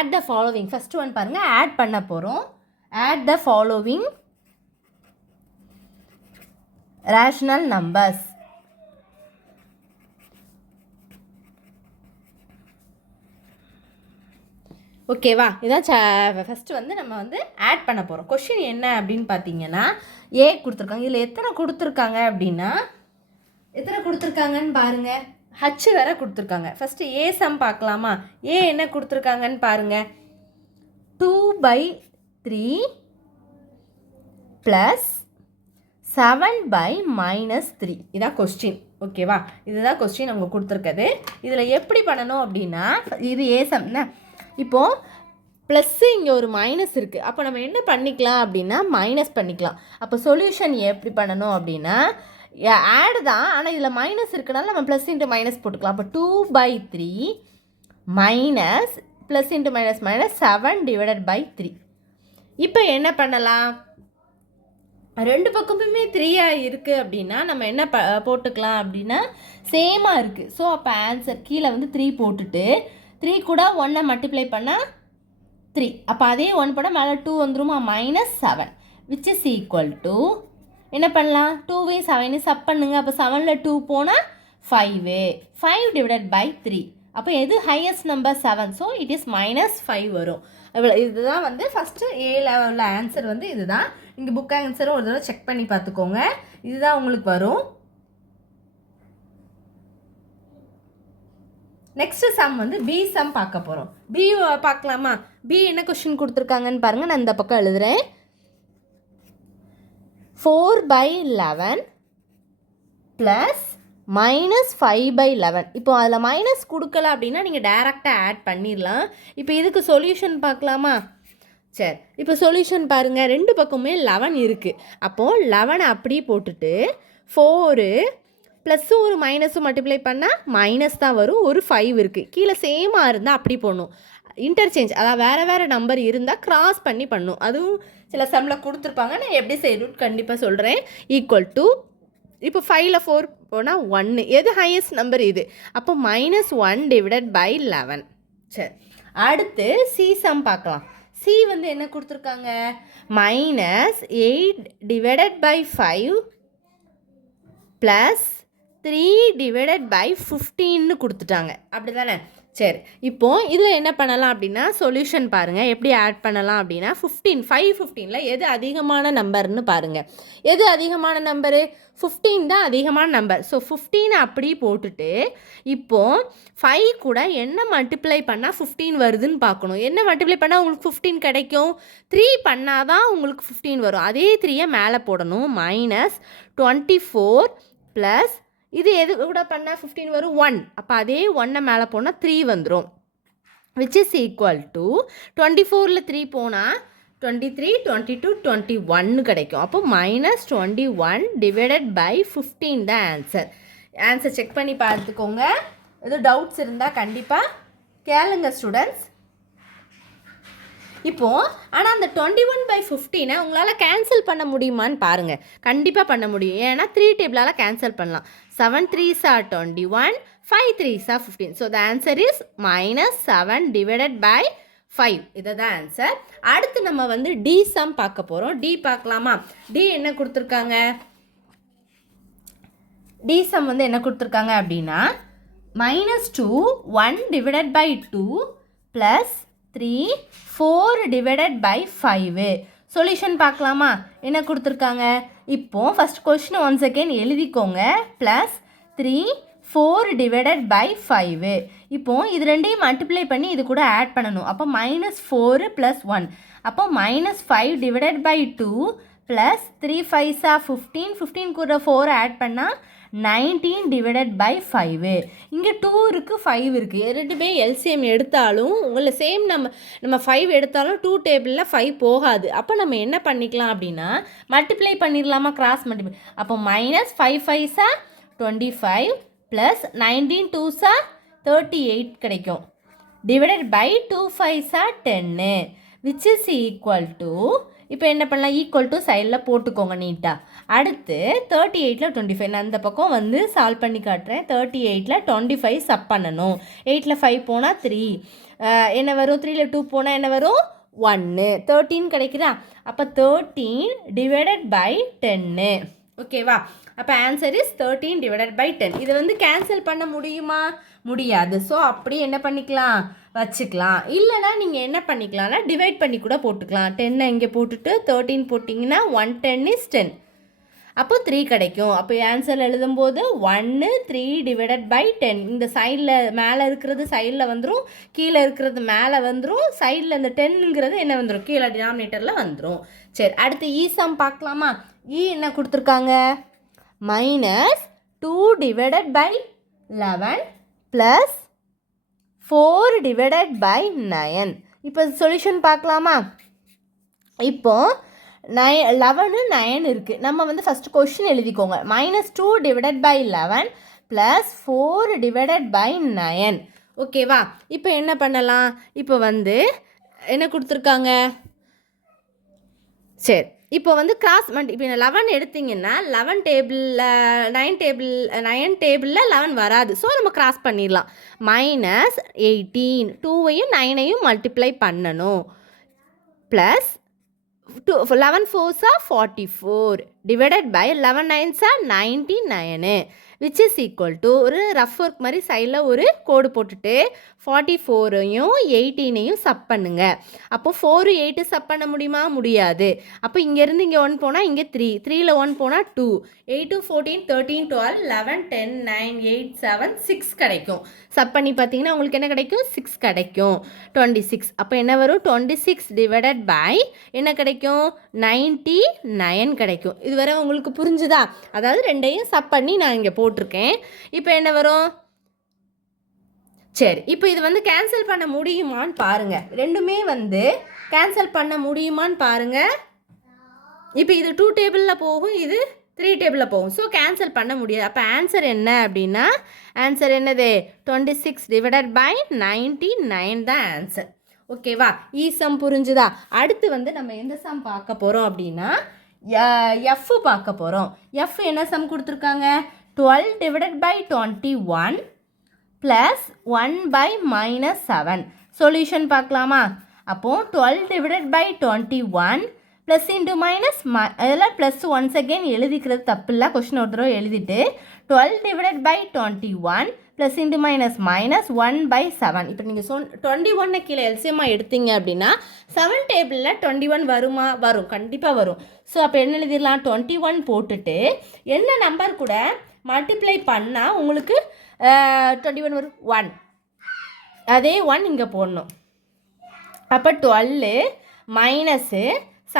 Add the following. First one பாருங்கள், add பண்ண போகிறோம். Add the following rational numbers. ஓகேவா? இதான் ஃபஸ்ட்டு வந்து நம்ம வந்து ஆட் பண்ண போகிறோம். கொஷின் என்ன அப்படின்னு பார்த்தீங்கன்னா, ஏ கொடுத்துருக்காங்க. இதில் எத்தனை கொடுத்துருக்காங்க அப்படின்னா, எத்தனை கொடுத்துருக்காங்கன்னு பாருங்கள். ஹச் வேற கொடுத்துருக்காங்க. ஃபஸ்ட்டு ஏ சம் பார்க்கலாமா? ஏ என்ன கொடுத்துருக்காங்கன்னு பாருங்கள். 2/3 + 7/-3. இதான் கொஸ்டின். ஓகேவா? இதுதான் கொஸ்டின் அவங்க கொடுத்துருக்குது. இதில் எப்படி பண்ணணும் அப்படின்னா, இது ஏ சம்னா இப்போது ப்ளஸ்ஸு இங்கே ஒரு மைனஸ் இருக்குது. அப்போ நம்ம என்ன பண்ணிக்கலாம் அப்படின்னா மைனஸ் பண்ணிக்கலாம். அப்போ சொல்யூஷன் எப்படி பண்ணணும் அப்படின்னா ஆடு தான், ஆனால் இதில் மைனஸ் இருக்கனால நம்ம ப்ளஸ் இன்ட்டு மைனஸ் போட்டுக்கலாம். அப்போ 2/3 minus plus into minus minus 7/3. இப்போ என்ன பண்ணலாம், ரெண்டு பக்கமுமே 3 இருக்குது அப்படின்னா நம்ம என்ன போட்டுக்கலாம் அப்படின்னா சேமாக இருக்குது. ஸோ அப்போ ஆன்சர் கீழே வந்து 3 போட்டுட்டு 3 கூட 1 மல்டிப்ளை பண்ணால் 3. அப்போ அதே 1 போட மேலே 2 வந்துருமா, -7 which is equal to என்ன பண்ணலாம், 2வையும் 7ஐயும் சப் பண்ணுங்க. அப்போ 7ல் 2 போனால் 5. 5/3. அப்போ எது highest number 7. So it is -5 வரும். இவ்வளோ இதுதான் வந்து ஃபஸ்ட்டு ஏ லெவலில் ஆன்சர் வந்து இதுதான். இங்கே புக் ஆன்சரும் ஒரு தடவை செக் பண்ணி பார்த்துக்கோங்க. இதுதான் உங்களுக்கு வரும். நெக்ஸ்ட் சம் வந்து பி சம் பார்க்க போகிறோம். பி பார்க்கலாமா? பி என்ன கொஸ்டின் கொடுத்துருக்காங்கன்னு பாருங்கள். நான் இந்த பக்கம் எழுதுகிறேன். 4/11 + -5/11. இப்போ அதில் மைனஸ் கொடுக்கல அப்படின்னா நீங்கள் டைரெக்டாக ஆட் பண்ணிடலாம். இப்போ இதுக்கு சொல்யூஷன் பார்க்கலாமா? சரி, இப்போ சொல்யூஷன் பாருங்கள். ரெண்டு பக்கமே 11 இருக்குது. அப்போது 11 அப்படியே போட்டுட்டு 4 ப்ளஸ்ஸு ஒரு மைனஸும் மல்டிப்ளை பண்ணால் மைனஸ் தான் வரும். ஒரு 5 இருக்குது. கீழே சேமாக இருந்தால் அப்படி போடணும். இன்டர்சேஞ்ச், அதாவது வேறு வேறு நம்பர் இருந்தால் க்ராஸ் பண்ணி பண்ணும். அதுவும் சில சம்மில் கொடுத்துருப்பாங்க. நான் எப்படி செய்யணும்னு கண்டிப்பாக சொல்கிறேன். ஈக்குவல் டு இப்போ 5ல் 4 போனால் 1. எது ஹையஸ்ட் நம்பர் இது. அப்போ -1/11. சரி, அடுத்து சி சம் பார்க்கலாம். சி வந்து என்ன கொடுத்துருக்காங்க, -8/5 + 3/15 கொடுத்துட்டாங்க. அப்படி தானே? சரி, இப்போது இதில் என்ன பண்ணலாம் அப்படின்னா சொல்யூஷன் பாருங்கள். எப்படி ஆட் பண்ணலாம் அப்படின்னா 515ல் எது அதிகமான நம்பர்னு பாருங்கள். எது அதிகமான நம்பரு? 15 தான் அதிகமான நம்பர். ஸோ 15 அப்படி போட்டுட்டு இப்போது 5 கூட என்ன மல்டிப்ளை பண்ணால் 15 வருதுன்னு பார்க்கணும். என்ன மல்டிப்ளை பண்ணால் உங்களுக்கு 15 கிடைக்கும்? 3 பண்ணால் தான் உங்களுக்கு 15 வரும். அதே 3யை மேலே போடணும். -24 + இது எது கூட பண்ணால் 15 வரும்? 1. அப்போ அதே 1 மேலே போனால் 3 வந்துடும். which is equal to 24ல் 3 போனால் 23, 22, 21 கிடைக்கும். அப்போ -21/15 தான் ஆன்சர். ஆன்சர் செக் பண்ணி பார்த்துக்கோங்க. எதுவும் டவுட்ஸ் இருந்தால் கண்டிப்பாக கேளுங்க ஸ்டூடெண்ட்ஸ். இப்போது ஆனால் அந்த 21/15 உங்களால் கேன்சல் பண்ண முடியுமான்னு பாருங்கள். கண்டிப்பாக பண்ண முடியும். ஏன்னா 3 டேபிளால் கேன்சல் பண்ணலாம். 7 3s are 21, 5 3s are 15. So the answer is -7/5. இதை தான் ஆன்சர். அடுத்து நம்ம வந்து டி சம் பார்க்க போகிறோம். டி பார்க்கலாமா? டி என்ன கொடுத்துருக்காங்க? டி சம் வந்து என்ன கொடுத்துருக்காங்க அப்படின்னா -2 1/2 + 3 4/5. சொல்யூஷன் பார்க்கலாமா? என்ன கொடுத்துருக்காங்க? இப்போது ஃபஸ்ட் கொஸ்டின் ஒன்ஸ் அகெயின் எழுதிக்கோங்க. +3 4/5. இப்போது இது ரெண்டையும் மல்டிப்ளை பண்ணி இது கூட ஆட் பண்ணணும். அப்போ -4 + 1. அப்போ -5/2 + 3 5s are 15. 15 கூட 4 ஆட் பண்ணால் 19/5. இங்கே 2 இருக்குது 5 இருக்குது. ரெண்டுமே எல்சிஎம் எடுத்தாலும் உங்களை சேம் நம்ம 5 எடுத்தாலும் 2 டேபிளில் 5 போகாது. அப்போ நம்ம என்ன பண்ணிக்கலாம் அப்படின்னா மல்டிப்ளை பண்ணிடலாமா? Cross multiply. அப்போ -5 5s are 25 + 19 2s are 38 கிடைக்கும். /2 5s are 10 which is equal to இப்போ என்ன பண்ணலாம்? ஈக்குவல் டு சைடில் போட்டுக்கோங்க நீட்டாக. அடுத்து 38ல் 25 நான் அந்த பக்கம் வந்து சால்வ் பண்ணி காட்டுறேன். 38ல் 25 சப் பண்ணணும். 8ல் 5 போனால் 3. என்ன வரும் 3ல் 2 போனால் என்ன வரும் 1 13 கிடைக்குதா அப்போ 13 டிவைடட் பை 10 ஓகேவா அப்போ ஆன்சர் இஸ் 13 டிவைடட் பை 10 இதை வந்து கேன்சல் பண்ண முடியுமா முடியாது ஸோ அப்படி என்ன பண்ணிக்கலாம் வச்சுக்கலாம் இல்லைனா நீங்கள் என்ன பண்ணிக்கலாம்னா டிவைட் பண்ணி கூட போட்டுக்கலாம் 10 இங்கே போட்டுட்டு 13 போட்டிங்கன்னா 110 இஸ் 10 அப்போ 3 கிடைக்கும் அப்போ ஆன்சர் எழுதும்போது 1 3 டிவைடட் பை 10 இந்த சைடில் மேலே இருக்கிறது சைடில் வந்துடும் கீழே இருக்கிறது மேலே வந்துடும் சைடில் இந்த 10ங்கிறது என்ன வந்துடும் கீழே டினாமினேட்டரில் வந்துடும் சரி அடுத்து ஈசம் பார்க்கலாமா என்ன கொடுத்துருக்காங்க minus 2 divided by 11 plus 4 divided by 9 இப்போ சொல்யூஷன் பார்க்கலாமா இப்போது 11 9 இருக்குது நம்ம வந்து ஃபஸ்ட்டு கொஷின் எழுதிக்கோங்க minus 2 divided by 11 plus 4 divided by 9 ஓகேவா இப்போ என்ன பண்ணலாம் இப்போ வந்து என்ன கொடுத்துருக்காங்க சரி இப்போ வந்து கிராஸ் இப்போ 11 எடுத்திங்கன்னா 11 டேபிளில் 9 டேபிளில் 11 வராது ஸோ நம்ம கிராஸ் பண்ணிடலாம் மைனஸ் 18 2வையும் 9ஐயும் மல்டிப்ளை பண்ணணும் plus 11 4s are 44 divided by 11 9s are 99 which is equal to ஒரு ரஃப் ஒர்க் மாதிரி சைடில் ஒரு கோடு போட்டுட்டு 44ஐயும் 18ஐயும் சப் பண்ணுங்க அப்போ 4 8 சப் பண்ண முடியுமா முடியாது அப்போ இங்கேருந்து இங்கே 1 போனால் இங்கே 3ல் 1 போனால் 2 8 14 13 12 11 10 9 8 7 6 கிடைக்கும் சப் பண்ணி பார்த்தீங்கன்னா உங்களுக்கு என்ன கிடைக்கும் 6 கிடைக்கும் 26 அப்போ என்ன வரும் 26 டிவைடட் பை என்ன கிடைக்கும் 99 கிடைக்கும் இதுவரை உங்களுக்கு புரிஞ்சுதா அதாவது ரெண்டையும் சப் பண்ணி நான் இங்கே போட்டிருக்கேன் இப்போ என்ன வரும் சரி இப்போ இது வந்து கேன்சல் பண்ண முடியுமான்னு பாருங்கள் ரெண்டுமே வந்து கேன்சல் பண்ண முடியுமான்னு பாருங்கள் இப்போ இது 2 டேபிளில் போகும் இது 3 டேபிளில் போகும் ஸோ கேன்சல் பண்ண முடியாது அப்போ ஆன்சர் என்ன அப்படின்னா ஆன்சர் என்னது 26 டிவைடட் பை 99 தான் ஆன்சர் ஓகேவா சம் புரிஞ்சுதா அடுத்து வந்து நம்ம எந்த சம் பார்க்க போகிறோம் அப்படின்னா எஃப் பார்க்க போகிறோம் எஃப் என்ன சம் கொடுத்துருக்காங்க 12 divided by 21 plus 1 by minus 7 solution பார்க்கலாமா அப்போது 12 divided by 21 plus into minus அதெல்லாம் ப்ளஸ் ஒன்ஸ் அகெயின் எழுதிக்கிறது தப்பு இல்லை கொஷின் ஒரு தடவை எழுதிட்டு 12 divided by 21 plus into minus 1 by 7 இப்போ நீங்கள் 21 கீழே எல்சிஎம்மாக எடுத்தீங்க அப்படின்னா 7 டேபிளில் 21 வருமா வரும் கண்டிப்பாக வரும் ஸோ அப்போ என்ன எழுதிடலாம் 21 போட்டுட்டு என்ன நம்பர் கூட மல்டிப்ளை பண்ணால் உங்களுக்கு 21 வரும் 1 அதே 1 இங்கே போடணும் அப்போ 12 மைனஸு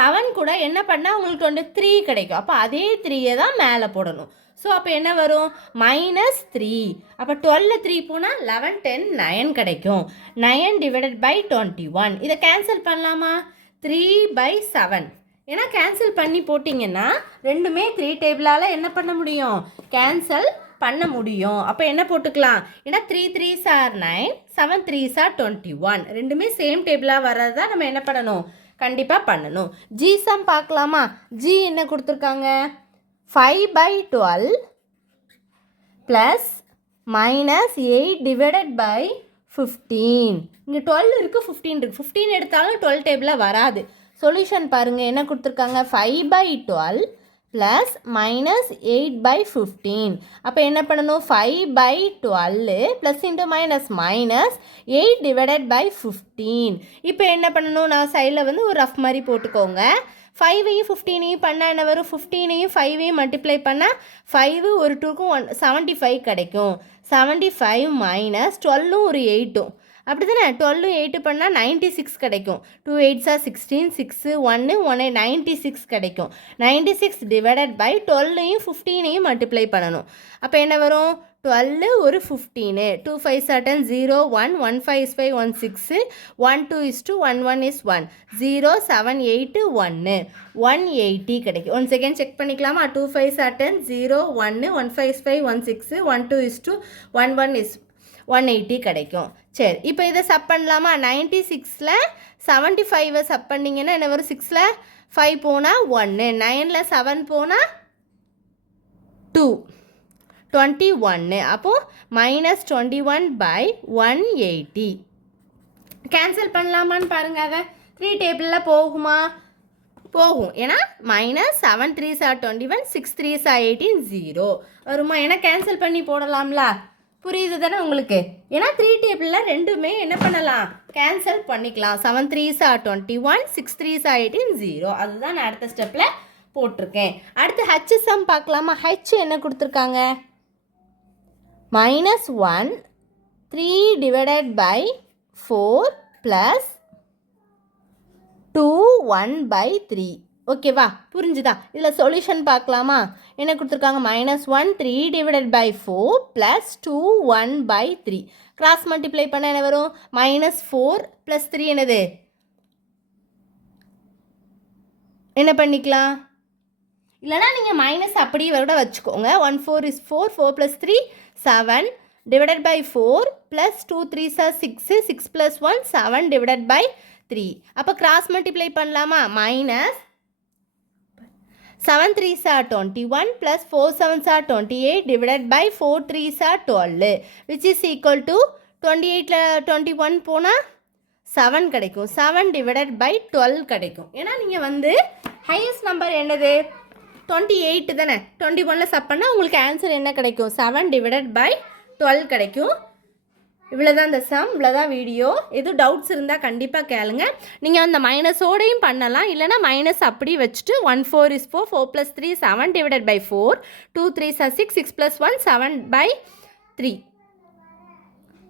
7 கூட என்ன பண்ணால் உங்களுக்கு 23 கிடைக்கும் அப்போ அதே 3யை தான் மேலே போடணும் ஸோ அப்போ என்ன வரும் -3 அப்போ 12 3 போனால் 11 10 9 கிடைக்கும் 9 டிவைடட் பை 21 இதை கேன்சல் பண்ணலாமா 3/7 ஏன்னா கேன்சல் பண்ணி போட்டிங்கன்னா ரெண்டுமே 3 டேபிளால் என்ன பண்ண முடியும் கேன்சல் பண்ண முடியும் அப்போ என்ன போட்டுக்கலாம் ஏன்னா 3 3s are 9 7 3s are 21 ரெண்டுமே சேம் டேபிளாக வர்றதா நம்ம என்ன பண்ணணும் கண்டிப்பாக பண்ணணும் ஜி சம் பார்க்கலாமா ஜி என்ன கொடுத்துருக்காங்க 5/12 ப்ளஸ் -8 டிவைடட் பை 15 இங்கே 12 இருக்குது 15 இருக்குது 15 எடுத்தாலும் 12 டேபிளாக வராது சொல்யூஷன் பாருங்கள் என்ன கொடுத்துருக்காங்க 5/12 ப்ளஸ் -8/15 அப்போ என்ன பண்ணணும் 5/12 plus into minus 8 divided by 15 இப்போ என்ன பண்ணணும் நான் சைடில் வந்து ஒரு ரஃப் மாதிரி போட்டுக்கோங்க 5ஐயும் 15ஐயும் பண்ணால் என்ன வரும் 15ஐயும் 5ஐயும் மல்டிப்ளை பண்ணால் 5 ஒரு 2க்கும் 75 கிடைக்கும் 75 மைனஸ் 12 ஒரு 8ம் அப்படி தானே 12 8 பண்ணால் 96 கிடைக்கும் 2 8s are 16 6 1 1 96 கிடைக்கும் 96 டிவைடட் பை 12ஐயும் 15ஐயும் மல்டிப்ளை பண்ணணும் அப்போ என்ன வரும் 12 ஒரு 15 2 5s are 10 0 1 1 5 is 5 1 6 1 2 is 2 1 1 is 1 0 7 8 1 180 கிடைக்கும் ஒன் செகண்ட் செக் பண்ணிக்கலாமா 2 5s are 10 0 1 1 5 is 5 1 6 1 2 is 2 1 1 is 180 கிடைக்கும் சரி இப்போ இதை சப் பண்ணலாமா 96ல் 75 சப் பண்ணிங்கன்னா என்ன வரும் 6ல் 5 போனால் 1 9ல் 7 போனால் 2 21 அப்போது -21/180 கேன்சல் பண்ணலாமான்னு பாருங்கள். அதை 3 டேபிளில் போகுமா? போகும். ஏன்னா -7 3s are 21, 6 3s are 18, 0 வருமா? ஏன்னா கேன்சல் பண்ணி போடலாம்ல. புரியுது தானே உங்களுக்கு? ஏன்னா 3 டேபிளில் ரெண்டுமே என்ன பண்ணலாம்? கேன்சல் பண்ணிக்கலாம். 7 3s are 21, 6 3s are 18, 0 அதுதான் நான் அடுத்த ஸ்டெப்பில் போட்டிருக்கேன். அடுத்து ஹச் சம் பார்க்கலாமா? ஹச் என்ன கொடுத்துருக்காங்க? -1 3 divided by 4 plus 2 1 by 3. ஓகேவா? புரிஞ்சுதா? இதில் சொல்யூஷன் பார்க்கலாமா? என்ன கொடுத்துருக்காங்க? -1 3 divided by 4 plus 2 1 by 3. Cross multiply பண்ண என்ன வரும்? -4 plus 3 என்னது? என்ன பண்ணிக்கலாம்? இல்லைனா நீங்கள் மைனஸ் அப்படியே கூட வச்சுக்கோங்க. 1 4 is 4, 4 plus 3 7 divided by 4 plus 2 3s are 6, 6 plus 1 7 divided by 3. அப்போ கிராஸ் மல்டிப்ளை பண்ணலாமா? -7 3s are 21 plus 4 7s are 28 divided by 4 3s are 12 which is equal to 28ல 21 போனால் 7 கிடைக்கும். 7 divided by 12 கிடைக்கும். ஏன்னா நீங்கள் வந்து ஹையஸ்ட் நம்பர் என்னது? 28 தானே. 21ல் சப் பண்ணால் உங்களுக்கு ஆன்சர் என்ன கிடைக்கும்? 7 divided by 12 கிடைக்கும். இவ்வளோதான் இந்த சம், இவ்வளோதான் வீடியோ. எதுவும் டவுட்ஸ் இருந்தால் கண்டிப்பாக கேளுங்க. நீங்கள் அந்த மைனஸோடையும் பண்ணலாம், இல்லைனா மைனஸ் அப்படி வச்சுட்டு 1 4 is 4, 4 plus 3 7 divided by 4, 2 3s are 6, 6 plus 1 7 by 3.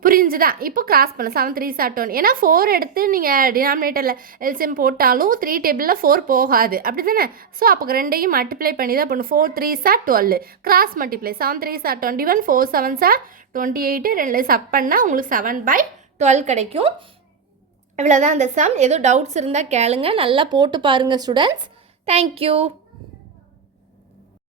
புரிஞ்சுதா? இப்போ கிராஸ் பண்ண 7 3s are 20. ஏன்னா 4 எடுத்து நீங்கள் டினாமினேட்டரில் எல்சிஎம் போட்டாலும் 3 டேபிளில் 4 போகாது, அப்படி தானே? ஸோ அப்போ ரெண்டையும் மல்டிப்ளை பண்ணி தான் பண்ணும். 4 3s are 12. Cross multiply 7 3s are 21, 4 7s are 28, ரெண்டு சப் பண்ணால் உங்களுக்கு 7 by 12 கிடைக்கும். இவ்வளோதான் இந்த சம். எதுவும் டவுட்ஸ் இருந்தால் கேளுங்க. நல்லா போட்டு பாருங்கள் ஸ்டூடெண்ட்ஸ். தேங்க்யூ.